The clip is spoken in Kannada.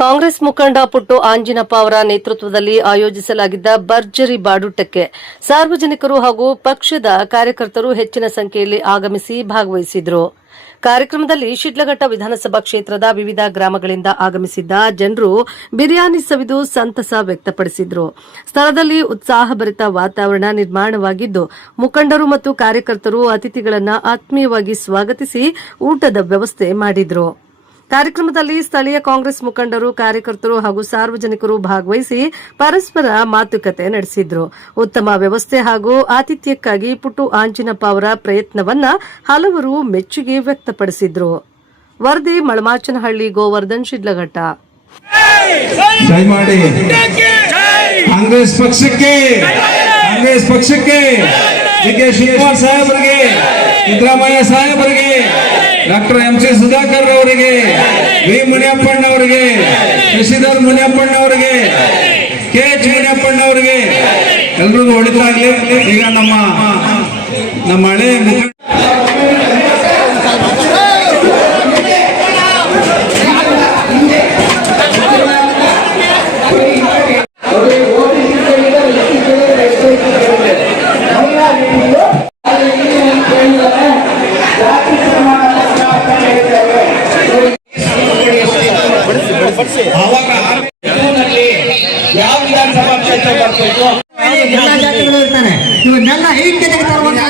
ಕಾಂಗ್ರೆಸ್ ಮುಖಂಡ ಪುಟ್ಟು ಆಂಜಿನಪ್ಪ ಅವರ ನೇತೃತ್ವದಲ್ಲಿ ಆಯೋಜಿಸಲಾಗಿದ್ದ ಭರ್ಜರಿ ಬಾಡೂಟಕ್ಕೆ ಸಾರ್ವಜನಿಕರು ಹಾಗೂ ಪಕ್ಷದ ಕಾರ್ಯಕರ್ತರು ಹೆಚ್ಚಿನ ಸಂಖ್ಯೆಯಲ್ಲಿ ಆಗಮಿಸಿ ಭಾಗವಹಿಸಿದರು. ಕಾರ್ಯಕ್ರಮದಲ್ಲಿ ಶಿಡ್ಲಘಟ್ಟ ವಿಧಾನಸಭಾ ಕ್ಷೇತ್ರದ ವಿವಿಧ ಗ್ರಾಮಗಳಿಂದ ಆಗಮಿಸಿದ್ದ ಜನರು ಬಿರಿಯಾನಿ ಸವಿದು ಸಂತಸ ವ್ಯಕ್ತಪಡಿಸಿದರು. ಸ್ಥಳದಲ್ಲಿ ಉತ್ಸಾಹಭರಿತ ವಾತಾವರಣ ನಿರ್ಮಾಣವಾಗಿದ್ದು, ಮುಖಂಡರು ಮತ್ತು ಕಾರ್ಯಕರ್ತರು ಅತಿಥಿಗಳನ್ನು ಆತ್ಮೀಯವಾಗಿ ಸ್ವಾಗತಿಸಿ ಊಟದ ವ್ಯವಸ್ಥೆ ಮಾಡಿದರು. ಕಾರ್ಯಕ್ರಮದಲ್ಲಿ ಸ್ಥಳೀಯ ಕಾಂಗ್ರೆಸ್ ಮುಖಂಡರು, ಕಾರ್ಯಕರ್ತರು ಹಾಗೂ ಸಾರ್ವಜನಿಕರು ಭಾಗವಹಿಸಿ ಪರಸ್ಪರ ಮಾತುಕತೆ ನಡೆಸಿದ್ರು. ಉತ್ತಮ ವ್ಯವಸ್ಥೆ ಹಾಗೂ ಆತಿಥ್ಯಕ್ಕಾಗಿ ಪುಟ್ಟು ಆಂಜಿನಪ್ಪ ಅವರ ಪ್ರಯತ್ನವನ್ನ ಹಲವರು ಮೆಚ್ಚುಗೆ ವ್ಯಕ್ತಪಡಿಸಿದ್ರು. ವರದಿ ಮಳಮಾಚನಹಳ್ಳಿ, ಗೋವರ್ಧನ್, ಶಿಡ್ಲಘಟ್ಟ. ಕಾಂಗ್ರೆಸ್ ಪಕ್ಷಕ್ಕೆ ಡಿ.ಕೆ. ಶಿವಕುಮಾರ್ ಸಾಹೇಬರಿಗೆ, ಸಿದ್ದರಾಮಯ್ಯ ಸಾಹೇಬರಿಗೆ, ಡಾಕ್ಟರ್ ಎಂ.ಸಿ. ಸುಧಾಕರ್ ಅವರಿಗೆ, ವಿ. ಮುನಿಯಪ್ಪಣ್ಣ ಅವರಿಗೆ, ಶಶಿಧರ್ ಮುನಿಯಪ್ಪಣ್ಣ ಅವರಿಗೆ, ಕೆ.ಎಚ್. ಮುನಿಯಪ್ಪಣ್ಣ ಅವರಿಗೆ ಎಲ್ರಿಗೂ ಒಳಿತಾಗ್ಲಿ. ಈಗ ನಮ್ಮ ಹಳೆ ಯಾವ ವಿಧಾನಸಭಾ ಕ್ಷೇತ್ರ ಬರ್ತೈತೋ ಎಲ್ಲ ಜಾತಿಗಳು ಇರ್ತಾರೆ. ಇವನ್ನೆಲ್ಲ ಐಕ್ಯತೆಗೆ ತರುವಂತ